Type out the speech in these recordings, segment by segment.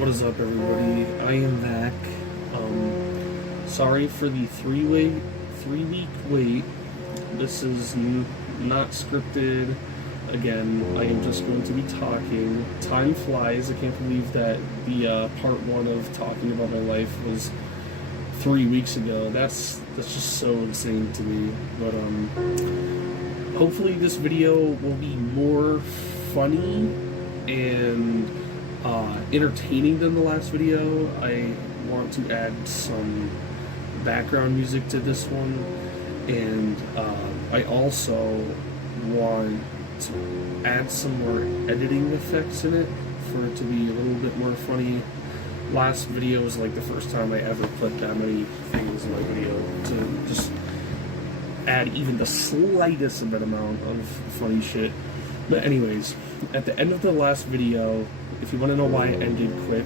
What is up, everybody? I am back. Sorry for the 3-week wait. This is not scripted. Again, I am just going to be talking. Time flies. I can't believe that the part 1 of talking about my life was 3 weeks ago. That's just so insane to me. But hopefully this video will be more funny and entertaining than the last video. I want to add some background music to this one, and I also want to add some more editing effects in it for it to be a little bit more funny. Last video was like the first time I ever put that many things in my video to just add even the slightest bit amount of funny shit. But anyways, at the end of the last video, if you want to know why it ended quick,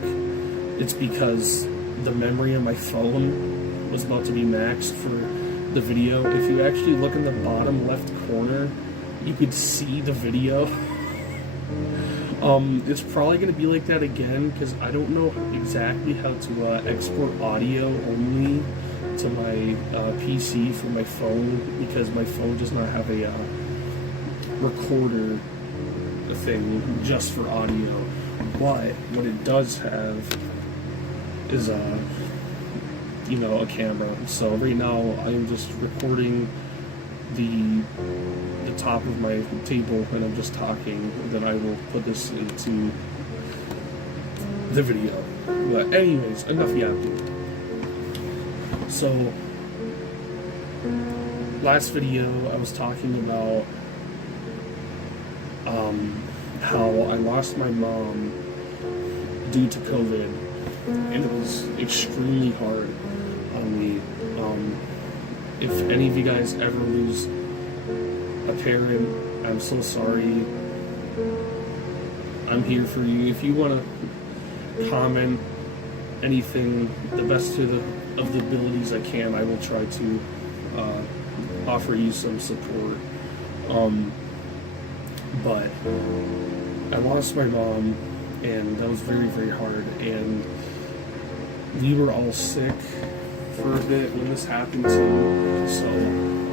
it's because the memory on my phone was about to be maxed for the video. If you actually look in the bottom left corner, you could see the video. It's probably going to be like that again because I don't know exactly how to export audio only to my PC from my phone, because my phone does not have a recorder thing just for audio. But what it does have is a camera. So right now I'm just recording the top of my table and I'm just talking. Then I will put this into the video. But anyways, enough yapping. So last video I was talking about how I lost my mom due to COVID, and it was extremely hard on me. If any of you guys ever lose a parent, I'm so sorry. I'm here for you. If you want to comment anything the best of the abilities I can, I will try to offer you some support. But I lost my mom, and that was very, very hard, and we were all sick for a bit when this happened too, so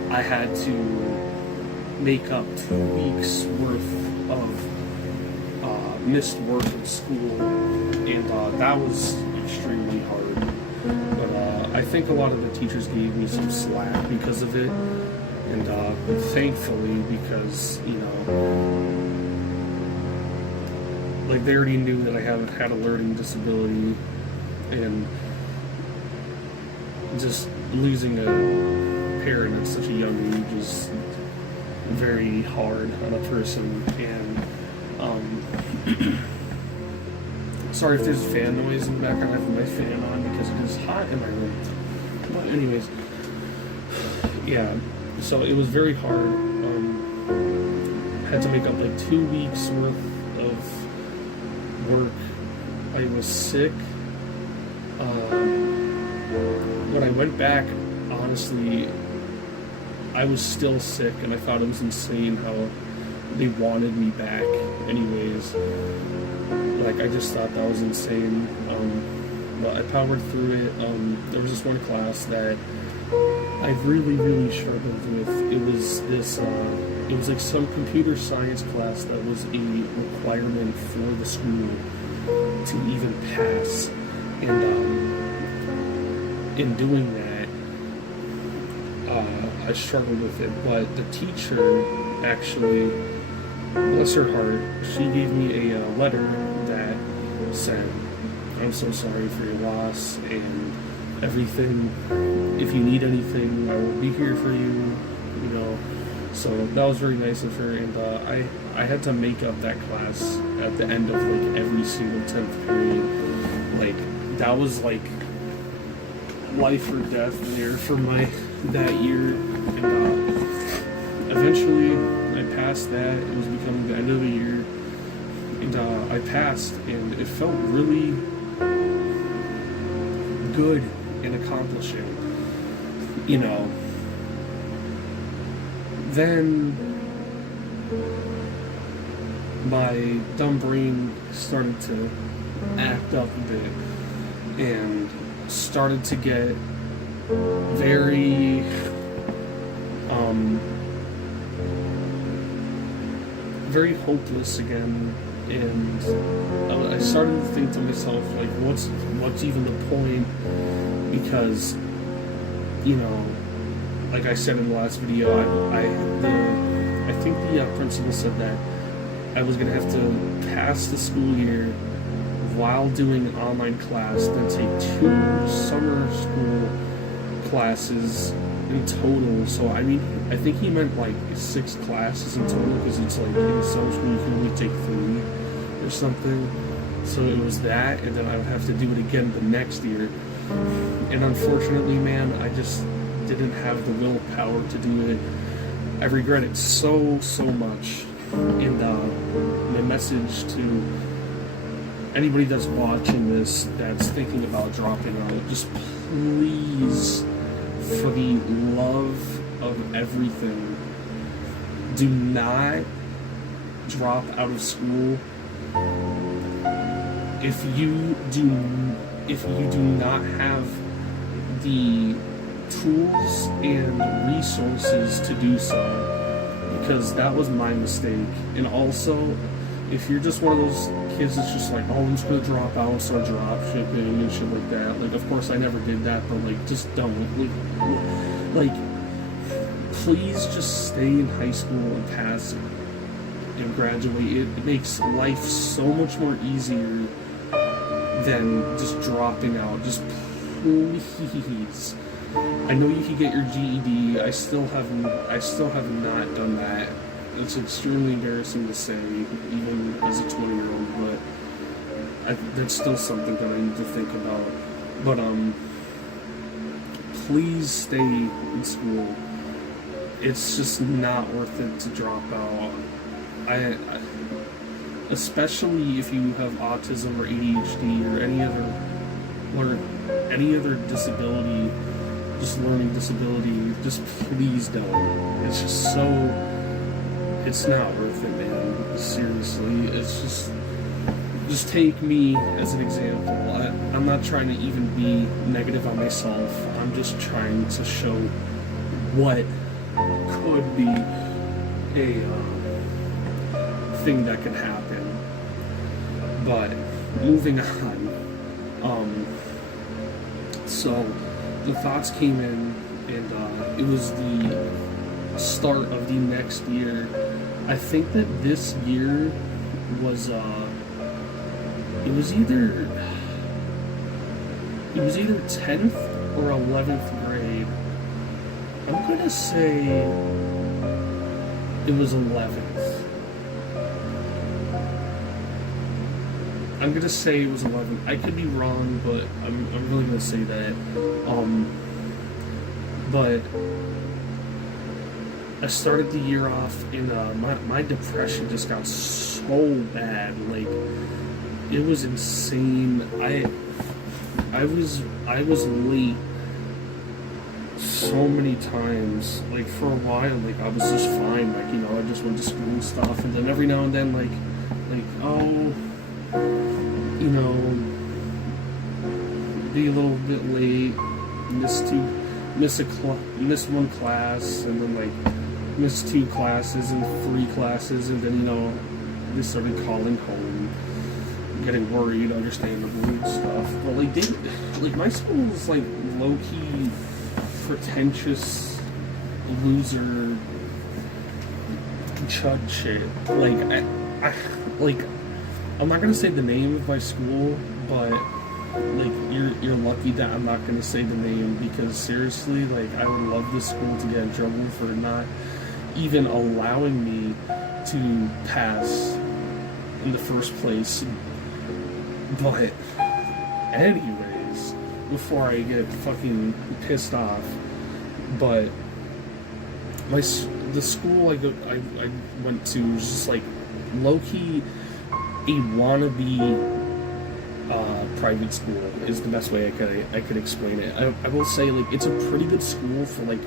I had to make up 2 weeks worth of missed work at school, and that was extremely hard. But I think a lot of the teachers gave me some slack because of it, and thankfully, because like they already knew that I had a learning disability, and just losing a parent at such a young age is very hard on a person. And sorry if there's fan noise in the background. I have my fan on because it is hot in my room. But anyways, yeah, so it was very hard. Had to make up like 2 weeks worth of work. I was sick. When I went back, honestly, I was still sick, and I thought it was insane how they wanted me back anyways. Like, I just thought that was insane. But I powered through it. There was this one class that I really, really struggled with. It was this, it was like some computer science class that was a requirement for the school to even pass. And in doing that, I struggled with it. But the teacher actually, bless her heart, she gave me a letter that said, "I'm so sorry for your loss and everything. If you need anything, I will be here for you." So that was very nice of her. And I had to make up that class at the end of like every single 10th period. Like, that was like life or death there for that year. And eventually I passed that. It was becoming the end of the year, and I passed, and it felt really good and accomplishing. Then my dumb brain started to act up a bit and started to get very very hopeless again, and I started to think to myself, like, what's even the point? Because, you know, like I said in the last video, I think the principal said that I was gonna have to pass the school year while doing an online class, then take 2 summer school classes in total. So I mean, I think he meant like 6 classes in total, because it's like in summer school you can only take 3 or something. So it was that, and then I would have to do it again the next year. And unfortunately, man, I just didn't have the willpower to do it. I regret it so much. And my message to anybody that's watching this, that's thinking about dropping out, just please, for the love of everything, do not drop out of school. If you do not have the tools and resources to do so, because that was my mistake. And also, if you're just one of those kids that's just like, oh, I'm just gonna drop out and start drop shipping and shit like that, like, of course I never did that, but like, just don't, like please just stay in high school and pass it and graduate. It makes life so much more easier than just dropping out. Just please. I know you can get your GED. I still have not done that. It's extremely embarrassing to say, even as a 20-year-old, but that's still something that I need to think about. But please stay in school. It's just not worth it to drop out. Especially if you have autism or ADHD or any other disability, just learning disability, just please don't. It's just it's not worth it, man. Seriously, it's just take me as an example. I'm not trying to even be negative on myself. I'm just trying to show what could be a thing that can happen. But moving on, so the thoughts came in, and it was the start of the next year. I think that this year was it was either 10th or 11th grade. I'm gonna say it was 11th. I'm gonna say it was 11th. I could be wrong, but I'm really gonna say that. But I started the year off in my depression just got so bad. Like, it was insane. I was late so many times. Like, for a while, like, I was just fine. Like, you know, I just went to school and stuff, and then every now and then, like oh, you know, be a little bit late, miss one class, and then like miss 2 classes and 3 classes, and then, you know, they started calling home, getting worried, understandably, and stuff. But like my school was like low key pretentious loser chud shit. Like I'm not gonna say the name of my school, but like you're lucky that I'm not gonna say the name, because seriously, like, I would love this school to get in trouble for not even allowing me to pass in the first place. But anyways, before I get fucking pissed off, but the school I went to was just like low-key a wannabe private school is the best way I could explain it. I will say, like, it's a pretty good school for like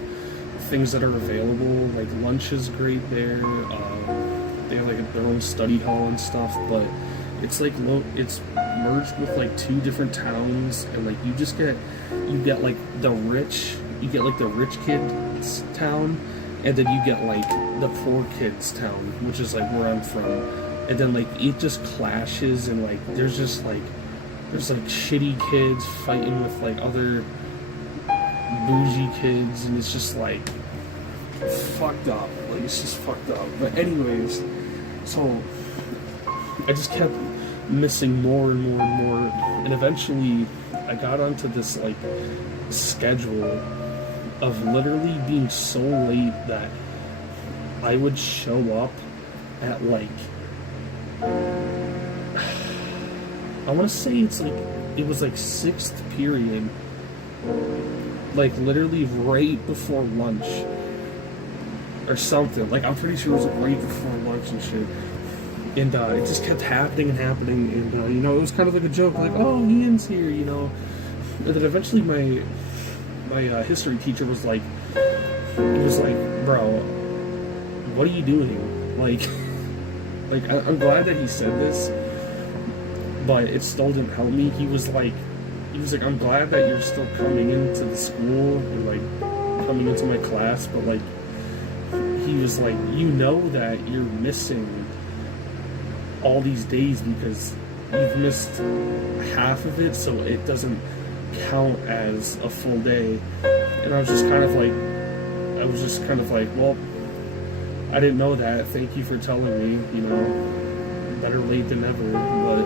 things that are available. Like, lunch is great there. They have like their own study hall and stuff, but it's like it's merged with like two different towns, and like you get like the rich kids town, and then you get like the poor kids town, which is like where I'm from, and then like it just clashes, and like there's shitty kids fighting with like other bougie kids, and it's just like fucked up. Like it's just fucked up. But anyways, so I just kept missing more and more and more, and eventually I got onto this like schedule of literally being so late that I would show up at like I want to say it was like sixth period, like literally right before lunch or something. Like I'm pretty sure it was like right before lunch and shit. And it just kept happening and happening, and you know, it was kind of like a joke, like, oh, Ian's here, you know. And then eventually my history teacher was like, bro, what are you doing? Like I'm glad that he said this, but it still didn't help me. He was like, I'm glad that you're still coming into the school and like coming into my class, but like, he was like, you know that you're missing all these days because you've missed half of it, so it doesn't count as a full day. And I was just kind of like, well, I didn't know that. Thank you for telling me, you know, better late than never. But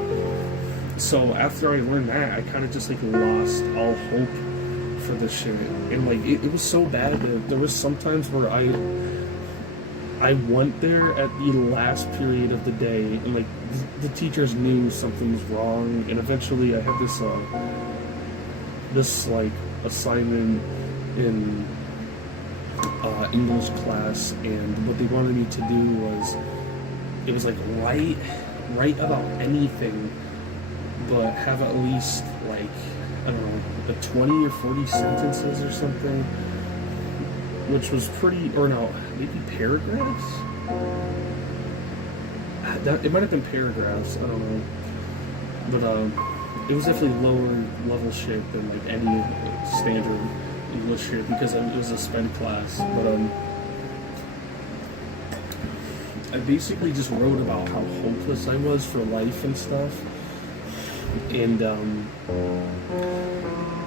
so after I learned that, I kind of just like lost all hope for this shit. And like it was so bad that there was sometimes where I went there at the last period of the day, and like the teachers knew something was wrong, and eventually I had this like assignment in English class, and what they wanted me to do was, it was like write about anything, but have at least like, I don't know, 20 or 40 sentences or something, which was pretty, or no, maybe paragraphs? It might have been paragraphs, I don't know. But it was definitely lower level shit than like any standard English shit, because it was a sped class. But I basically just wrote about how hopeless I was for life and stuff, and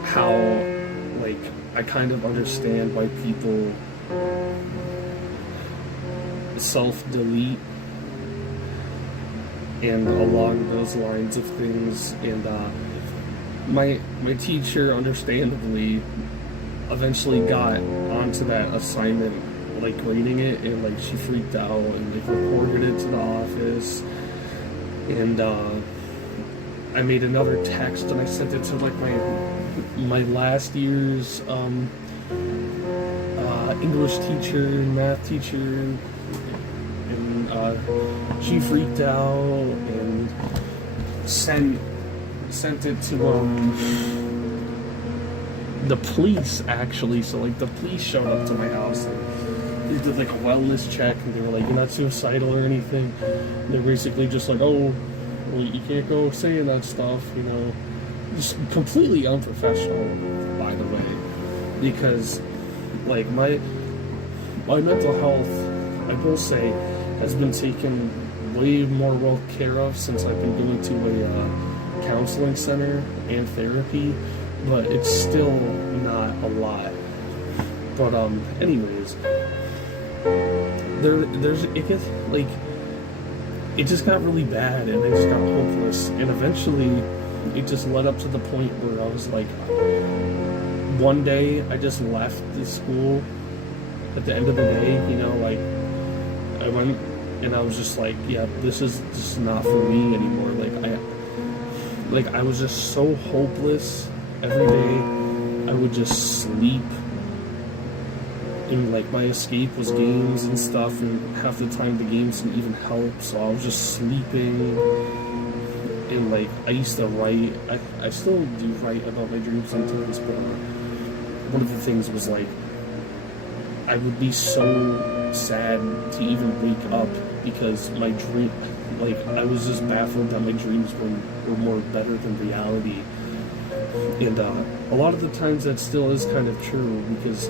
how like I kind of understand why people self-delete and along those lines of things. And my teacher, understandably, eventually got onto that assignment, like grading it, and like she freaked out and like reported it to the office. And I made another text and I sent it to like my last year's English teacher and math teacher, and she freaked out and sent it to the police, actually. So like the police showed up to my house and they did like a wellness check, and they were like, you're not suicidal or anything. They're basically just like, oh, well, you can't go saying that stuff, you know. Just completely unprofessional, by the way, because like my mental health, I will say, has been taken way more well care of since I've been going to a counseling center and therapy, but it's still not a lot. But anyways, it just got really bad, and I just got hopeless, and eventually it just led up to the point where I was like, one day I just left the school at the end of the day, you know, like I went and I was just like, yeah, this is just not for me anymore. Like I was just so hopeless. Every day I would just sleep, and like my escape was games and stuff, and half the time the games didn't even help, so I was just sleeping. And like I used to write, I still do write about my dreams sometimes, but one of the things was like, I would be so sad to even wake up because my like, I was just baffled that my dreams were more better than reality. And a lot of the times that still is kind of true, because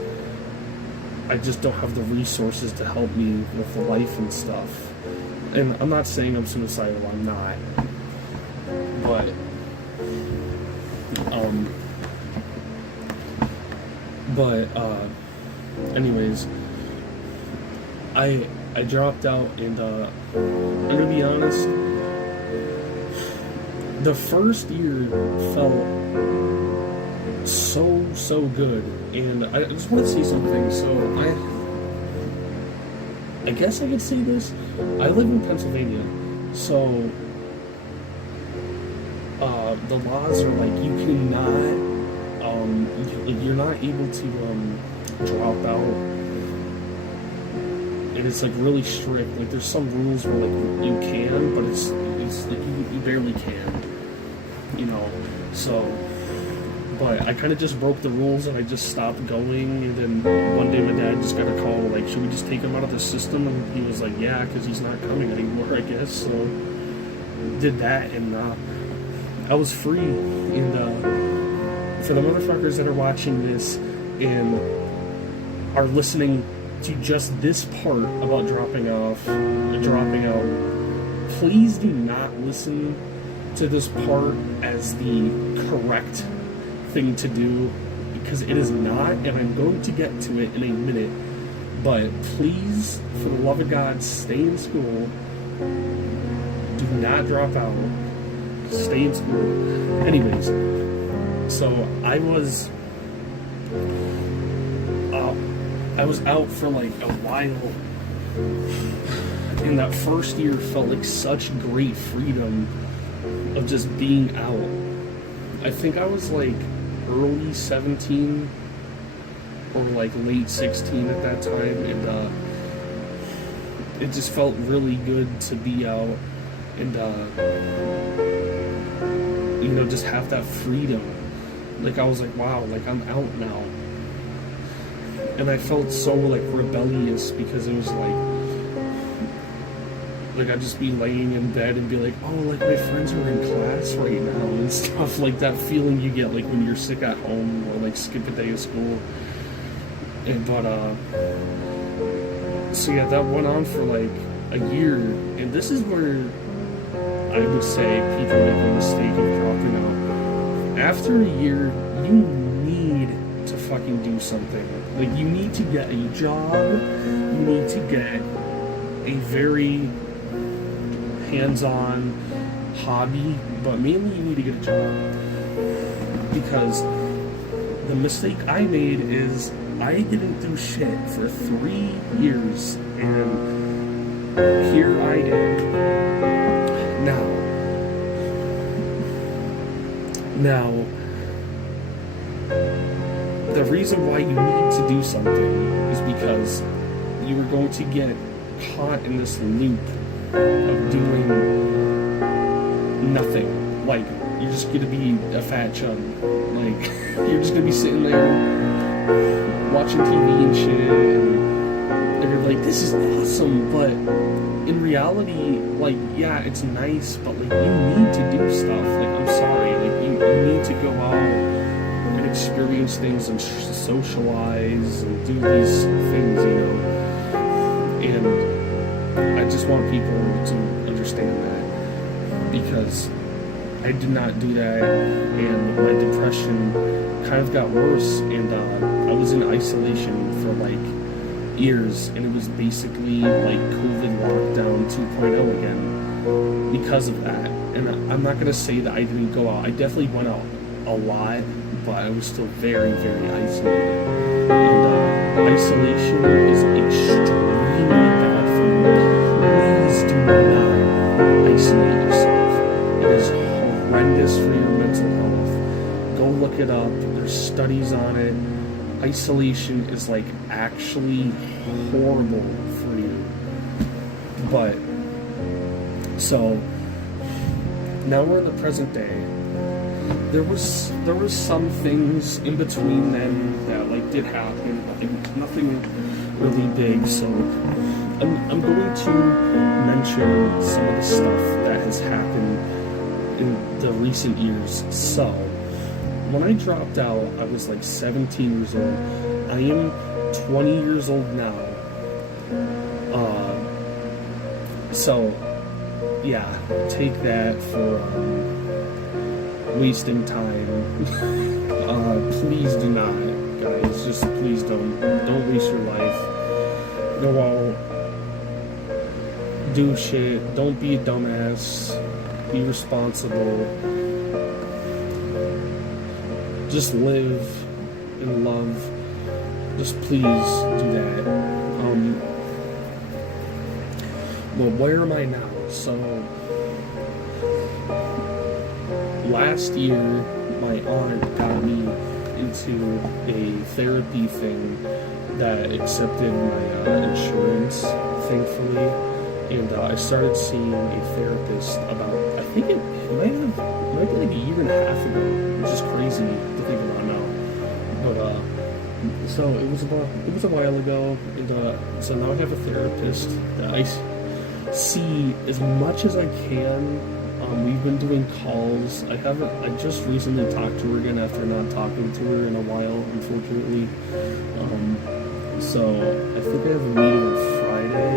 I just don't have the resources to help me with life and stuff. And I'm not saying I'm suicidal, I'm not. But anyways, I dropped out, and I'm gonna be honest, the first year felt so good, and I just want to say something. So I guess I could say this. I live in Pennsylvania, so the laws are like, you cannot, you're not able to drop out, and it's like really strict. Like, there's some rules where like you can, but it's like you barely can, you know. So, but I kind of just broke the rules, and I just stopped going. And then one day my dad just got a call, like, should we just take him out of the system? And he was like, yeah, because he's not coming anymore, I guess. So did that, and I was free. And for the motherfuckers that are watching this and are listening to just this part about dropping out, please do not listen to this part as the correct thing to do, because it is not, and I'm going to get to it in a minute. But please, for the love of God, stay in school. Do not drop out. Stay in school. Anyways, so I was out for like a while, and that first year felt like such great freedom of just being out. I think I was like early 17 or like late 16 at that time, and it just felt really good to be out and you know, just have that freedom. Like, I was like, wow, like, I'm out now. And I felt so like rebellious, because it was like I'd just be laying in bed and be like, oh, like, my friends are in class right now and stuff. Like that feeling you get like when you're sick at home or like skip a day of school. And so yeah, that went on for like a year, and this is where I would say people make the mistake of dropping out. After a year, you need to fucking do something. Like, you need to get a job, you need to get a very hands-on hobby, but mainly you need to get a job. Because the mistake I made is I didn't do shit for 3 years, and here I am now. The reason why you need to do something is because you are going to get caught in this loop of doing nothing. Like, you're just going to be a fat chub. Like, you're just going to be sitting there watching TV and shit, and you're like, this is awesome, but in reality, like, yeah, it's nice, but like, you need to do stuff. Like, I'm sorry, like, you need to go out and experience things and socialize and do these things, you know. And I just want people to understand that, because I did not do that, and my depression kind of got worse, and I was in isolation for like years, and it was basically like COVID lockdown 2.0 again because of that. And I'm not gonna say that I didn't go out. I definitely went out a lot, but I was still very, very isolated. And isolation is extremely bad for you. Please do not isolate yourself. It is horrendous for your mental health. Go look it up. There's studies on it. Isolation is like actually horrible for you. But so now we're in the present day. There was some things in between them that like did happen, but nothing really big. So I'm going to mention some of the stuff that has happened in the recent years. So when I dropped out, I was like 17 years old. I am 20 years old now. So yeah, take that for wasting time. Please do not, guys. Just please don't waste your life. Go out, do shit. Don't be a dumbass. Be responsible. Just live and love. Just please do that. Well, where am I now? So last year, my aunt got me into a therapy thing that accepted my insurance, thankfully, and I started seeing a therapist about, I think it might be like a year and a half ago, which is crazy to think about now. But so it was a while ago, and so now I have a therapist that I see as much as I can. We've been doing calls. I just recently talked to her again after not talking to her in a while, unfortunately. So I think I have a meeting on Friday,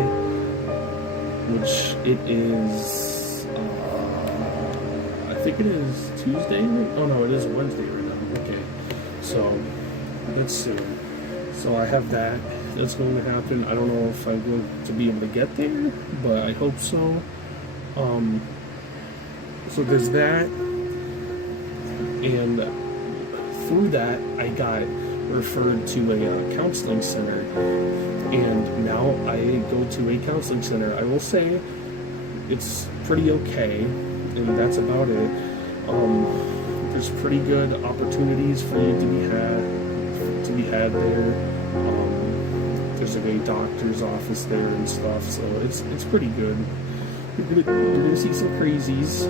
which it is, I think it is Tuesday? Oh no, it is Wednesday right now. Okay, so that's soon. So I have that. That's going to happen. I don't know if I'm going to be able to get there, but I hope so. So there's that, and through that I got referred to a counseling center, and now I go to a counseling center. I will say it's pretty okay, and that's about it. There's pretty good opportunities for you to be had there. There's like a doctor's office there and stuff, so it's pretty good. You're gonna see some crazies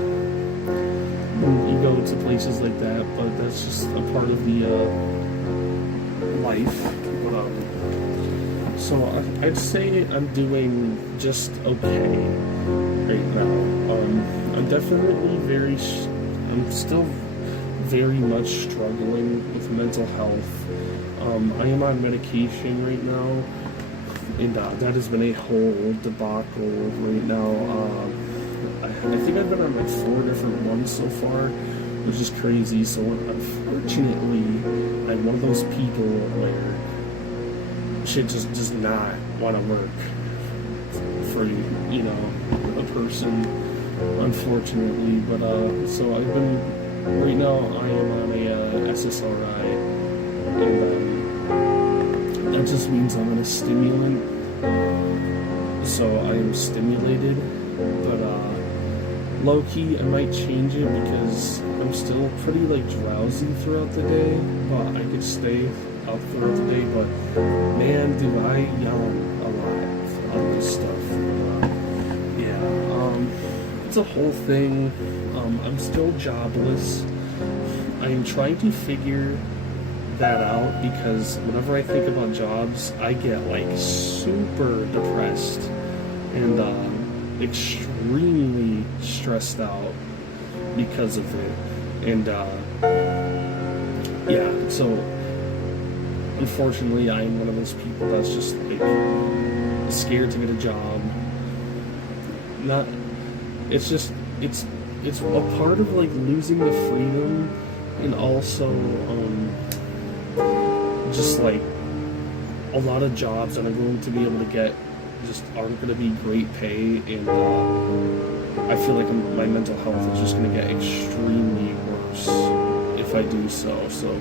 when you go to places like that, but that's just a part of the life. So I'd say I'm doing just okay right now. I'm definitely I'm still very much struggling with mental health. I am on medication right now, and that has been a whole debacle right now. I think I've been on like 4 different ones so far, which is crazy. So unfortunately, I'm one of those people where shit just does not want to work for a person, unfortunately. But so I've been right now. I am on a SSRI, and that just means I'm on a stimulant. So I am stimulated, but low-key I might change it because I'm still pretty like drowsy throughout the day, but I could stay up throughout the day. But man, do I yawn a lot on this stuff. It's a whole thing. I'm still jobless. I am trying to figure that out because whenever I think about jobs, I get like super depressed and extremely stressed out because of it. And so unfortunately I am one of those people that's just like scared to get a job. It's a part of like losing the freedom, and also just like a lot of jobs that I'm going to be able to get just aren't going to be great pay, and I feel like my mental health is just going to get extremely worse if I do so. So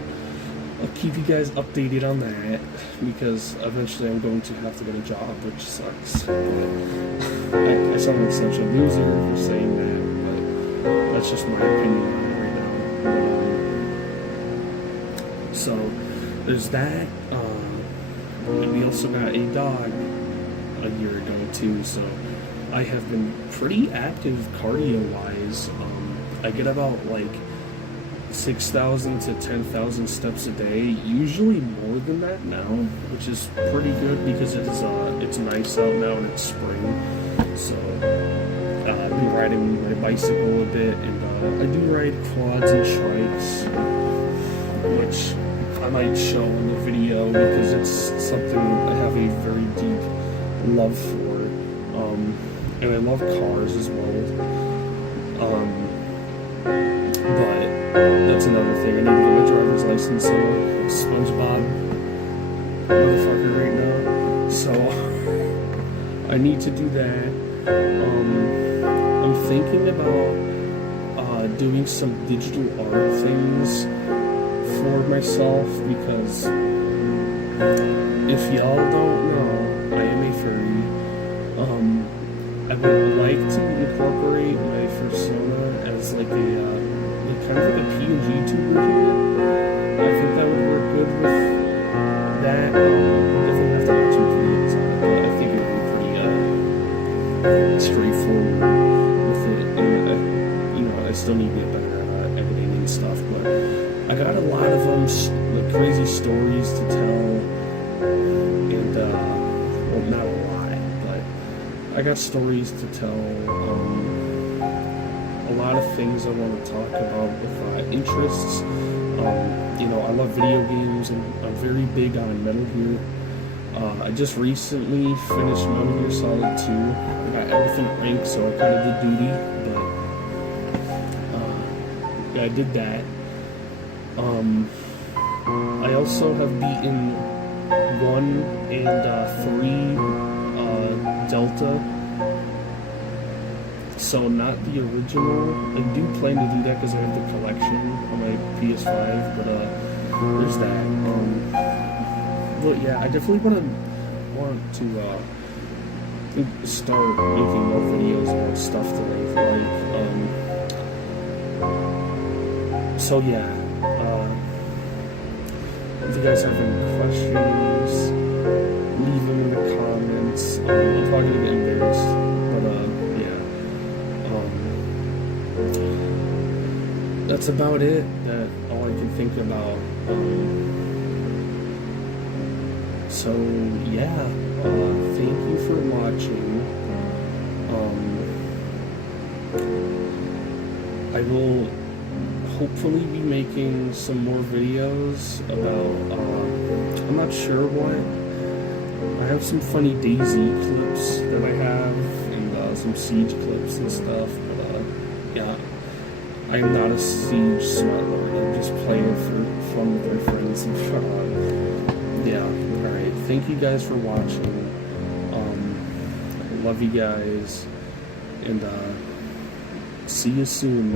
I'll keep you guys updated on that, because eventually I'm going to have to get a job, which sucks. I sound like such a loser for saying that, but that's just my opinion on it right now. So there's that. We also got a dog a year ago too, so I have been pretty active cardio-wise. I get about like 6,000 to 10,000 steps a day, usually more than that now, which is pretty good because it's nice out now and it's spring. So I've been riding my bicycle a bit, and I do ride quads and trikes, which I might show in the video because it's something I have a very deep love for, and I love cars as well. But that's another thing. I need to get my driver's license. So SpongeBob motherfucker right now. So I need to do that. I'm thinking about doing some digital art things for myself because if y'all don't know, I am a furry. I would like to incorporate my persona as like a kind of like a PNG tuber here. I think that would work good with that. Definitely have to watch some videos on it, but I think it would be pretty straightforward with it. And I still need to get better at editing and stuff, but I got a lot of like crazy stories to tell, and well, not a lot, but I got stories to tell. A lot of things I want to talk about with interests. I love video games, and I'm very big on Metal Gear. I just recently finished Metal Gear Solid 2. I got Elephant Rank, so I kind of did duty, but I did that. I also have beaten 1 and 3 Delta. So not the original. I do plan to do that because I have the collection on my PS5, but there's that. But yeah, I definitely want to start making more videos about stuff that I like. So yeah, if you guys have any questions, leave them in the comments. I'm probably gonna get embarrassed, but yeah. That's about it. That all I can think about. So yeah, thank you for watching. I will hopefully be making some more videos about. I'm not sure what. I have some funny Daisy clips that I have, and some Siege clips and stuff. But yeah. I am not a Siege smart lord. I'm just playing for fun with my friends. Yeah, alright. Thank you guys for watching. I love you guys. And see you soon.